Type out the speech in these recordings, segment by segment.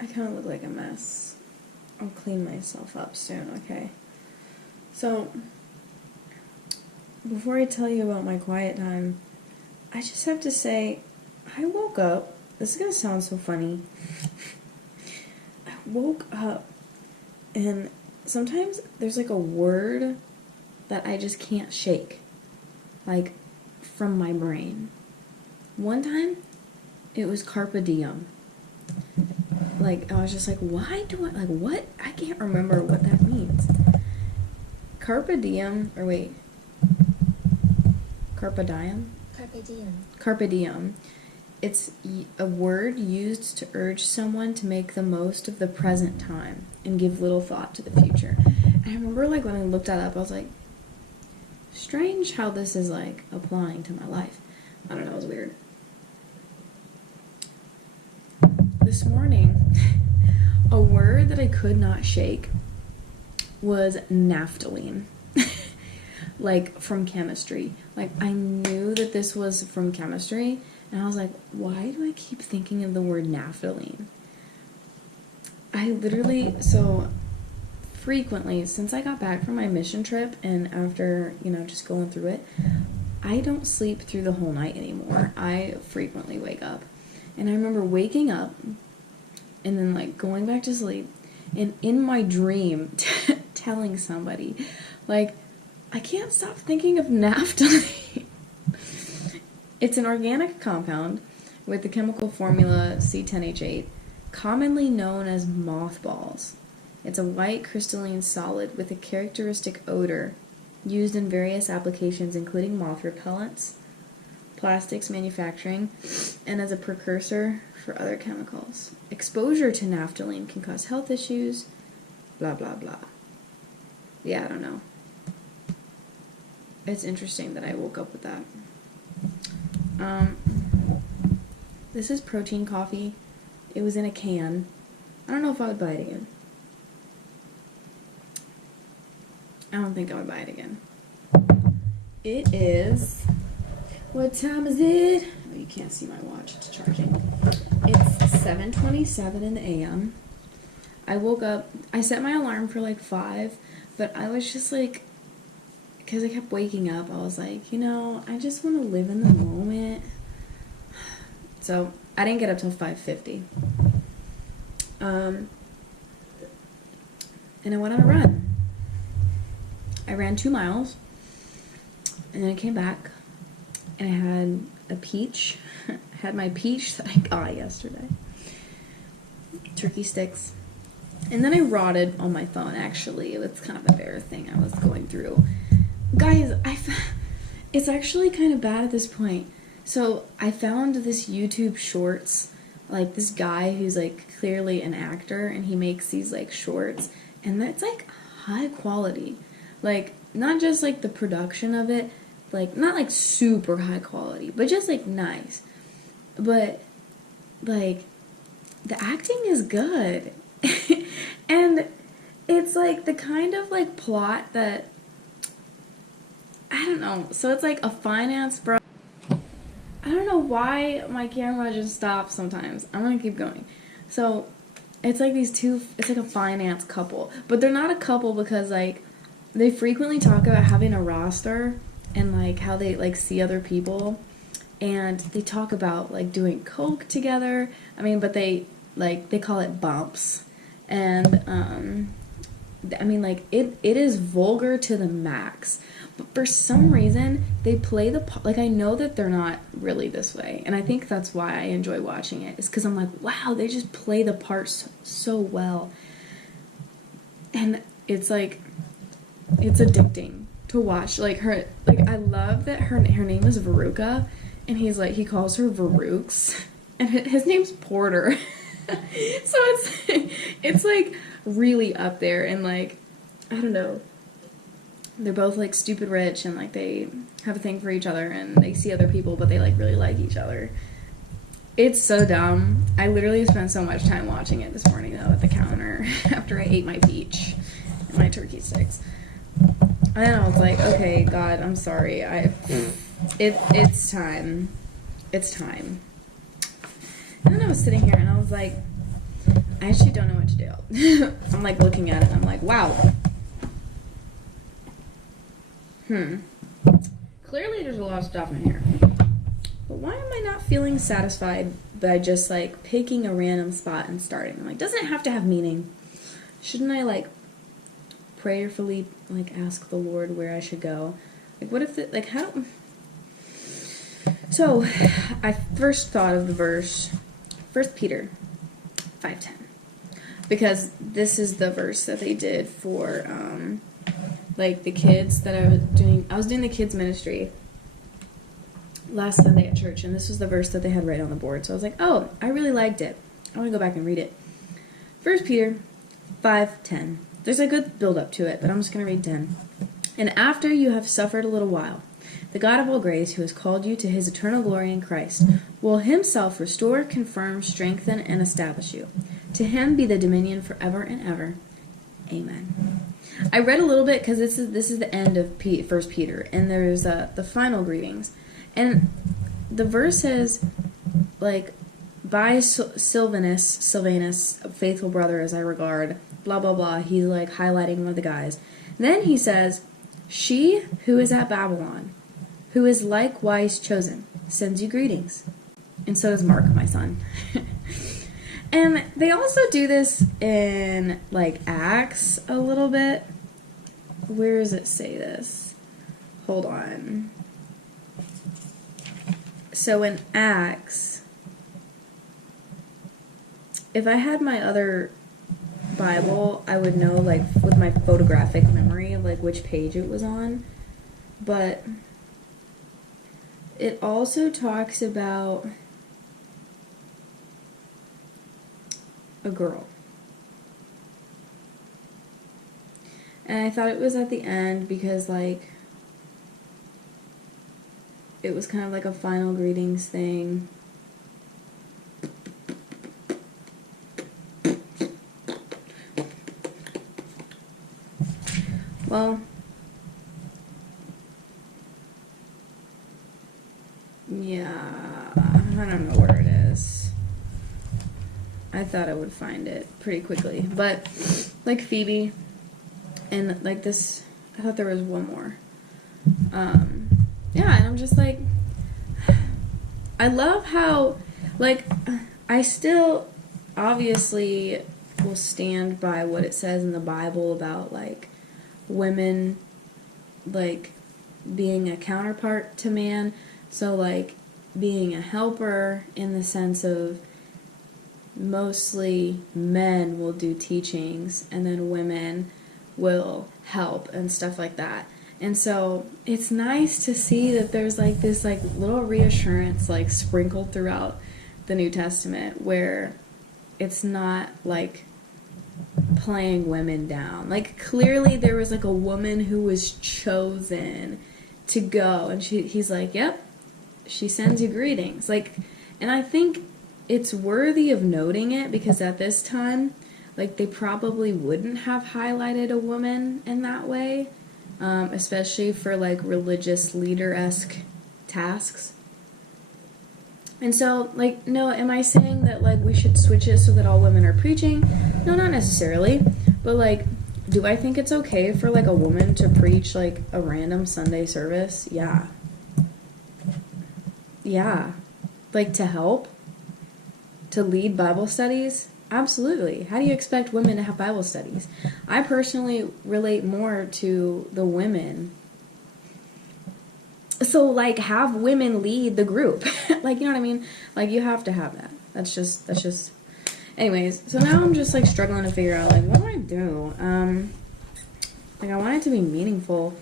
I kind of look like a mess. I'll clean myself up soon, okay? So, before I tell you about my quiet time, I just have to say, I woke up. This is going to sound so funny. I woke up, and sometimes there's like a word that I just can't shake, like, from my brain. One time, it was carpe diem. Like, I was just like, why do I, like, what? I can't remember what that means. Carpe diem, or wait. Carpe diem? Carpe diem. Carpe diem. It's a word used to urge someone to make the most of the present time and give little thought to the future. And I remember, like, when I looked that up, I was like, strange how this is, like, applying to my life. I don't know, it was weird. This morning, a word that I could not shake was naphthalene. Like, from chemistry. Like, I knew that this was from chemistry, and I was like, why do I keep thinking of the word naphthalene? I literally, so frequently, since I got back from my mission trip, and after, just going through it, I don't sleep through the whole night anymore. I frequently wake up. And I remember waking up, and then, like, going back to sleep, and in my dream, telling somebody, like, I can't stop thinking of naphthalene. It's an organic compound with the chemical formula C10H8, commonly known as mothballs. It's a white crystalline solid with a characteristic odor used in various applications including moth repellents, plastics manufacturing, and as a precursor for other chemicals. Exposure to naphthalene can cause health issues, blah, blah, blah. Yeah, I don't know. It's interesting that I woke up with that. This is protein coffee. It was in a can. I don't know if I would buy it again. I don't think I would buy it again. It is... What time is it? Oh, you can't see my watch. It's charging. It's 7:27 in the a.m. I woke up. I set my alarm for like 5, but I was just like... Because I kept waking up, I was like, I just want to live in the moment. So, I didn't get up till 5:50. And I went on a run. I ran 2 miles. And then I came back. And I had a peach. I had my peach that I got yesterday. Turkey sticks. And then I rotted on my phone, actually. It was kind of a bear thing I was going through. Guys, it's actually kind of bad at this point. So, I found this YouTube shorts, like this guy who's like clearly an actor, and he makes these like shorts, and that's like high quality. Like, not just like the production of it, like not like super high quality, but just like nice. But like the acting is good. And it's like the kind of like plot that I don't know. So it's like a finance bro. I don't know why my camera just stops sometimes. I'm gonna keep going. So it's like it's like a finance couple. But they're not a couple because like they frequently talk about having a roster and like how they like see other people. And they talk about like doing coke together. I mean, but they call it bumps. And I mean, like it is vulgar to the max. But for some reason, they play the like I know that they're not really this way, and I think that's why I enjoy watching it. Is because I'm like, wow, they just play the parts so well, and it's like it's addicting to watch. Like her, like I love that her name is Veruca, and he calls her Verooks, and his name's Porter. So it's like really up there, and like I don't know. They're both like stupid rich, and like they have a thing for each other, and they see other people, but they like really like each other. It's so dumb. I literally spent so much time watching it this morning though at the counter after I ate my peach and my turkey sticks. And then I was like, okay, God, I'm sorry. It's time. It's time. And then I was sitting here and I was like, I actually don't know what to do. I'm like looking at it and I'm like, wow. Clearly there's a lot of stuff in here. But why am I not feeling satisfied by just like picking a random spot and starting? I'm like, doesn't it have to have meaning? Shouldn't I like prayerfully like ask the Lord where I should go? Like what if it, like how? So I first thought of the verse 1 Peter 5:10, because this is the verse that they did for like the kids that I was doing the kids ministry last Sunday at church, and this was the verse that they had right on the board. So I was like, oh, I really liked it. I want to go back and read it. 1 Peter 5:10. There's a good build up to it, but I'm just going to read 10. And after you have suffered a little while, the God of all grace, who has called you to his eternal glory in Christ, will himself restore, confirm, strengthen, and establish you. To him be the dominion forever and ever. Amen. I read a little bit because this is the end of 1 Peter, and there's the final greetings. And the verse says, like, by Silvanus, a faithful brother as I regard, blah, blah, blah. He's, like, highlighting one of the guys. Then he says, she who is at Babylon, who is likewise chosen, sends you greetings. And so does Mark, my son. And they also do this in, like, Acts a little bit. Where does it say this? Hold on. So in Acts, if I had my other Bible, I would know, like, with my photographic memory, like, which page it was on. But it also talks about a girl. And I thought it was at the end because, like, it was kind of like a final greetings thing. Well, yeah, I don't know where it is. I thought I would find it pretty quickly. But, like, Phoebe, and, like, this, I thought there was one more. Yeah, and I'm just like, I love how, like, I still obviously will stand by what it says in the Bible about, like, women, like, being a counterpart to man. So, like, being a helper in the sense of mostly men will do teachings and then women will help and stuff like that. And so it's nice to see that there's like this like little reassurance like sprinkled throughout the New Testament where it's not like playing women down. Like clearly there was like a woman who was chosen to go, and he's like, yep, she sends you greetings. Like, and I think it's worthy of noting it because at this time, like, they probably wouldn't have highlighted a woman in that way, especially for, like, religious leader-esque tasks. And so, like, no, am I saying that, like, we should switch it so that all women are preaching? No, not necessarily. But, like, do I think it's okay for, like, a woman to preach, like, a random Sunday service? Yeah. Yeah. Like, to help? To lead Bible studies? Absolutely. How do you expect women to have Bible studies? I personally relate more to the women. So, like, have women lead the group. Like, you know what I mean? Like, you have to have that. That's just... Anyways, so now I'm just, like, struggling to figure out, like, what do I do? Like, I want it to be meaningful.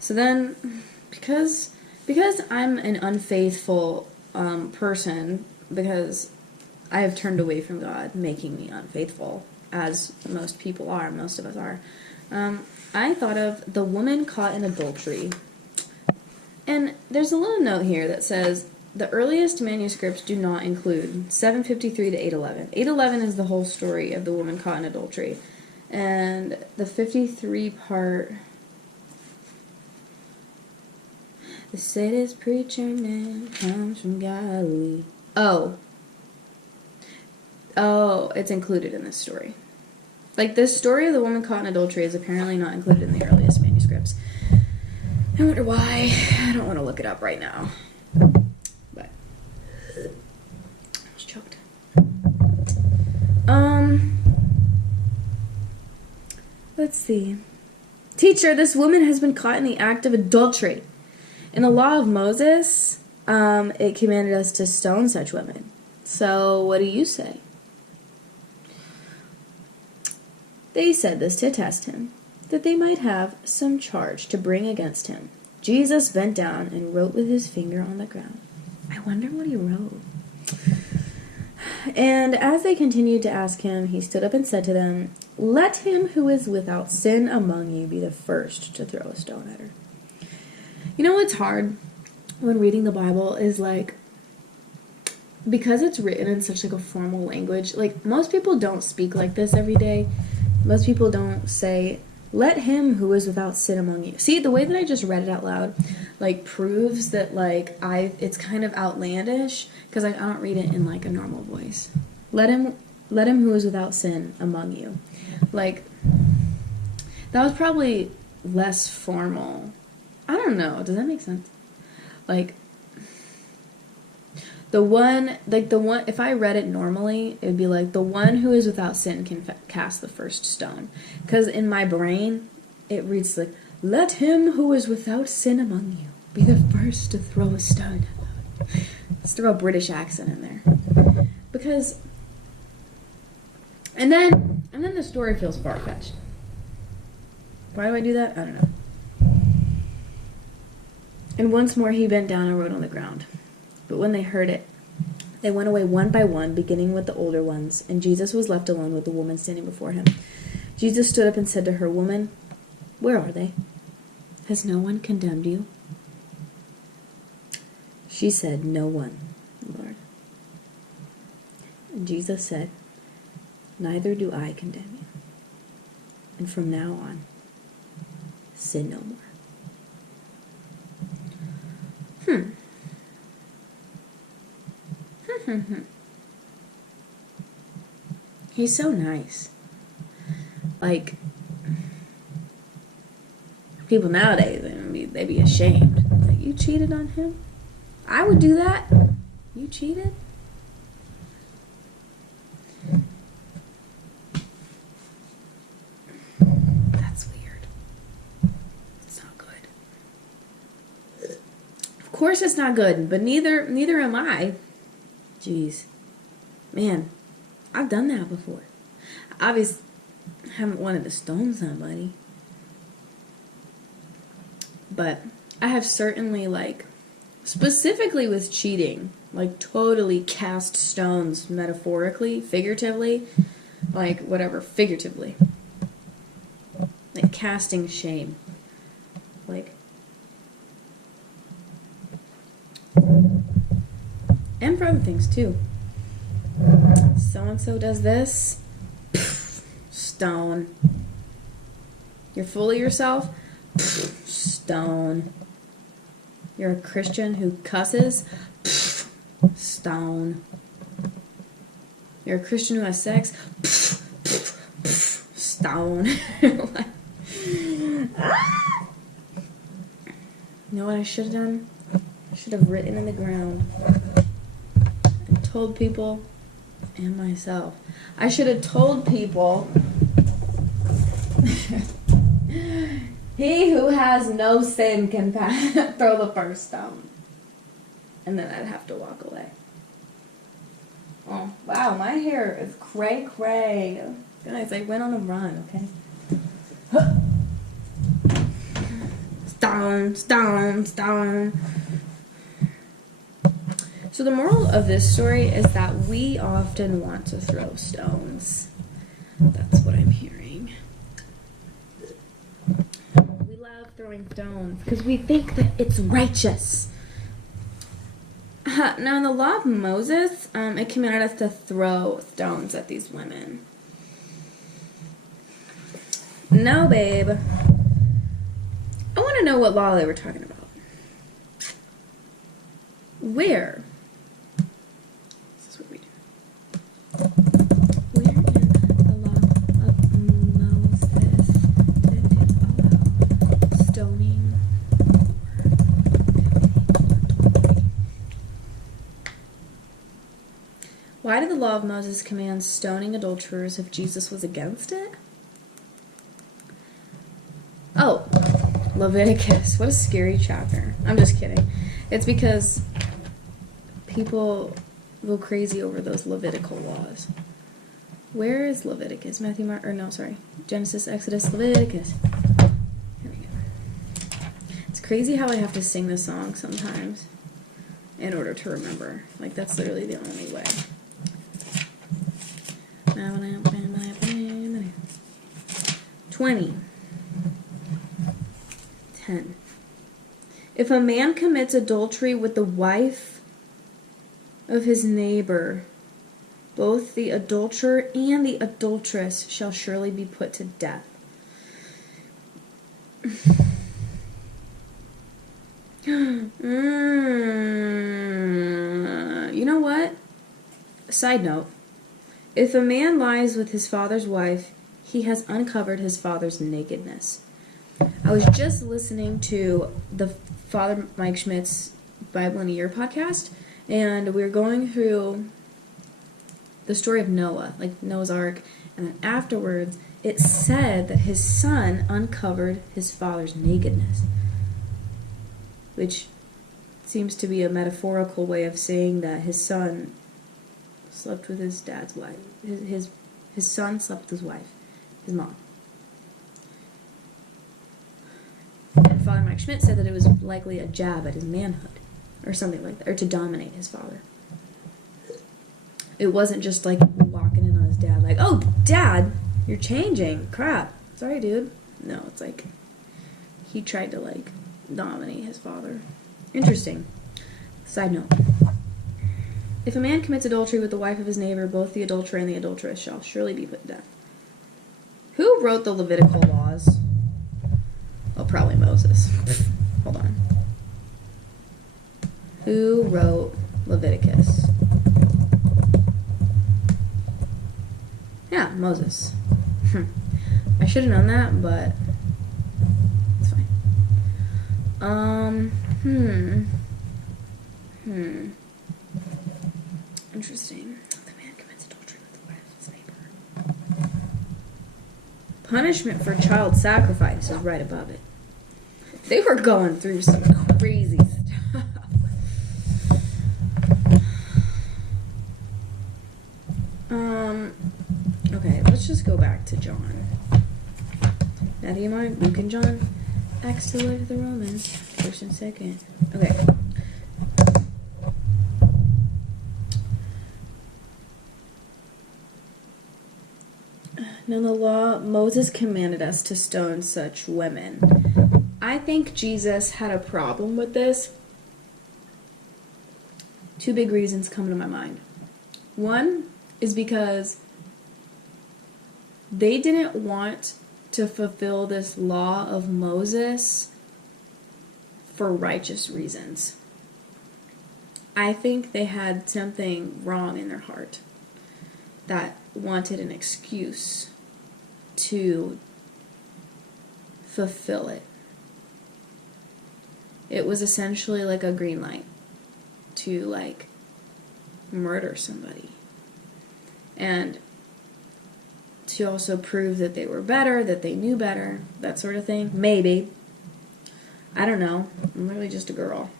So then, because I'm an unfaithful person, because I have turned away from God, making me unfaithful, as most people are, most of us are. I thought of the woman caught in adultery. And there's a little note here that says, the earliest manuscripts do not include 753 to 811. 811 is the whole story of the woman caught in adultery. And the 53 part... The city's preacher man comes from Galilee. Oh. Oh, it's included in this story. Like, this story of the woman caught in adultery is apparently not included in the earliest manuscripts. I wonder why. I don't want to look it up right now. But I was choked. Let's see. Teacher, this woman has been caught in the act of adultery. In the law of Moses, it commanded us to stone such women. So, what do you say? They said this to test him, that they might have some charge to bring against him. Jesus bent down and wrote with his finger on the ground. I wonder what he wrote. And as they continued to ask him, he stood up and said to them, "Let him who is without sin among you be the first to throw a stone at her." You know what's hard when reading the Bible is, like, because it's written in such, like, a formal language, like, most people don't speak like this every day. Most people don't say, "Let him who is without sin among you." See, the way that I just read it out loud, like, proves that, like, it's kind of outlandish, because, like, I don't read it in, like, a normal voice. Let him who is without sin among you. Like, that was probably less formal. I don't know. Does that make sense? Like, if I read it normally, it would be like, the one who is without sin can cast the first stone. Because in my brain, it reads like, "Let him who is without sin among you be the first to throw a stone." Let's throw a British accent in there. Because, and then the story feels far-fetched. Why do I do that? I don't know. And once more he bent down and wrote on the ground. But when they heard it, they went away one by one, beginning with the older ones, and Jesus was left alone with the woman standing before him. Jesus stood up and said to her, "Woman, where are they? Has no one condemned you?" She said, "No one, Lord." And Jesus said, "Neither do I condemn you. And from now on, sin no more." He's so nice. Like, people nowadays, they'd be ashamed. Like, you cheated on him? I would do that. You cheated? That's weird. It's not good. Of course it's not good, but neither am I. Jeez. Man, I've done that before. I obviously haven't wanted to stone somebody. But I have certainly, like, specifically with cheating, like, totally cast stones metaphorically, figuratively, like, whatever, figuratively. Like, casting shame. Like, and for other things, too. So-and-so does this, pff, stone. You're full of yourself, pff, stone. You're a Christian who cusses, pff, stone. You're a Christian who has sex, pff, pff, pff, stone. You know what I should have done? I should have written in the ground and told people, and myself, I should have told people, he who has no sin can throw the first stone. And then I'd have to walk away. Oh, wow, my hair is cray-cray. Guys, I went on a run, okay? Stone, stone, stone. So the moral of this story is that we often want to throw stones. That's what I'm hearing. We love throwing stones because we think that it's righteous. Now, in the law of Moses, it commanded us to throw stones at these women. No, babe. I want to know what law they were talking about. Where? This is what we do. Why did the law of Moses command stoning adulterers if Jesus was against it? Oh, Leviticus. What a scary chapter. I'm just kidding. It's because people go crazy over those Levitical laws. Where is Leviticus? Genesis, Exodus, Leviticus. Here we go. It's crazy how I have to sing the song sometimes in order to remember. Like, that's literally the only way. 20. 10. If a man commits adultery with the wife of his neighbor, both the adulterer and the adulteress shall surely be put to death. You know what? Side note. If a man lies with his father's wife, he has uncovered his father's nakedness. I was just listening to the Father Mike Schmidt's Bible in a Year podcast, and we were going through the story of Noah, like Noah's Ark, and then afterwards it said that his son uncovered his father's nakedness, which seems to be a metaphorical way of saying that his son slept with his dad's wife. His son slept with his wife, his mom. And Father Mike Schmidt said that it was likely a jab at his manhood, or something like that, or to dominate his father. It wasn't just like walking in on his dad, like, "Oh, Dad, you're changing. Crap. Sorry, dude." No, it's like he tried to like dominate his father. Interesting. Side note. If a man commits adultery with the wife of his neighbor, both the adulterer and the adulteress shall surely be put to death. Who wrote the Levitical laws? Oh, probably Moses. Hold on. Who wrote Leviticus? Yeah, Moses. I should have known that, but it's fine. Interesting. The man commits adultery with the wife of his neighbor. Punishment for child sacrifice is right above it. They were going through some crazy stuff. Okay, let's just go back to John. Matthew, Mark, Luke, and John. Acts to Luke, the Romans, first and second. Okay. Now in the law, Moses commanded us to stone such women. I think Jesus had a problem with this. Two big reasons come to my mind. One is because they didn't want to fulfill this law of Moses for righteous reasons. I think they had something wrong in their heart that wanted an excuse to fulfill it. It was essentially like a green light to like murder somebody. And to also prove that they were better, that they knew better, that sort of thing. Maybe. I don't know. I'm really just a girl.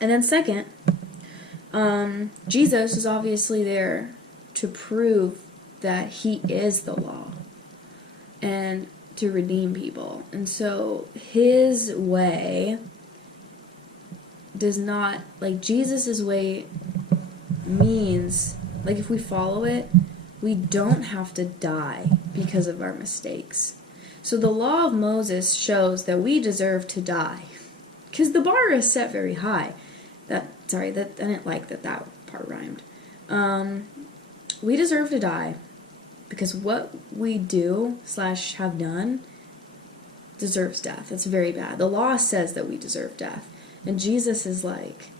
And then second, Jesus is obviously there to prove that he is the law and to redeem people. And so his way does not, like Jesus' way means, like if we follow it, we don't have to die because of our mistakes. So the law of Moses shows that we deserve to die. Because the bar is set very high. I didn't like that part rhymed. We deserve to die because what we do / have done deserves death. It's very bad. The law says that we deserve death. And Jesus is like,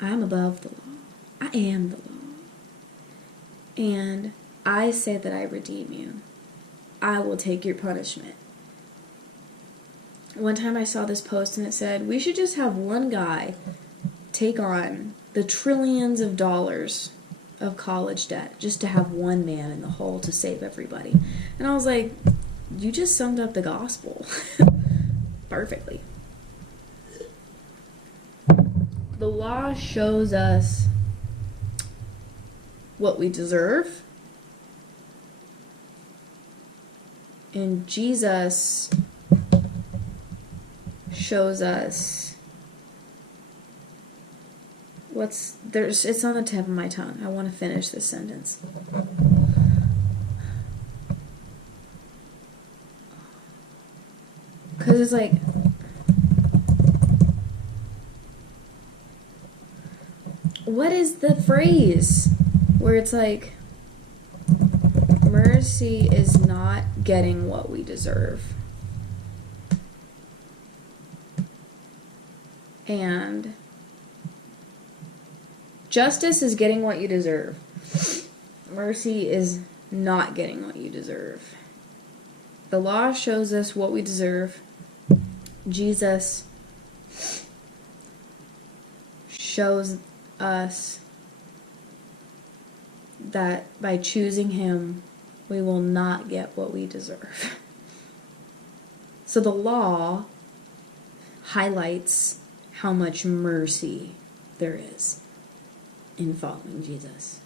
I'm above the law. I am the law. And I say that I redeem you. I will take your punishment. One time I saw this post and it said, we should just have one guy take on the trillions of dollars of college debt just to have one man in the hole to save everybody. And I was like, you just summed up the gospel perfectly. The law shows us what we deserve. And Jesus shows us it's on the tip of my tongue. I want to finish this sentence. Because it's like, what is the phrase where it's like, mercy is not getting what we deserve. And justice is getting what you deserve. Mercy is not getting what you deserve. The law shows us what we deserve. Jesus shows us that by choosing him, we will not get what we deserve. So the law highlights how much mercy there is in following Jesus.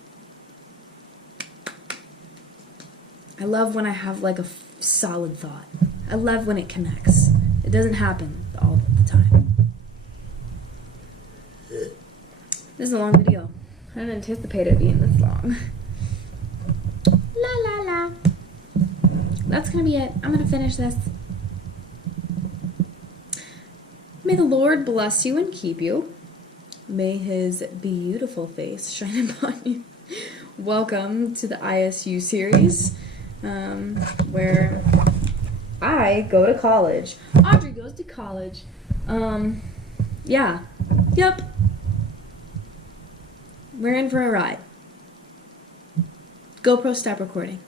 I love when I have like a solid thought. I love when it connects. It doesn't happen all the time. This is a long video. I didn't anticipate it being this long. La la la. That's gonna be it. I'm gonna finish this. May the Lord bless you and keep you. May his beautiful face shine upon you. Welcome to the ISU series, where I go to college. Audrey goes to college. Yeah. Yep. We're in for a ride. GoPro, stop recording.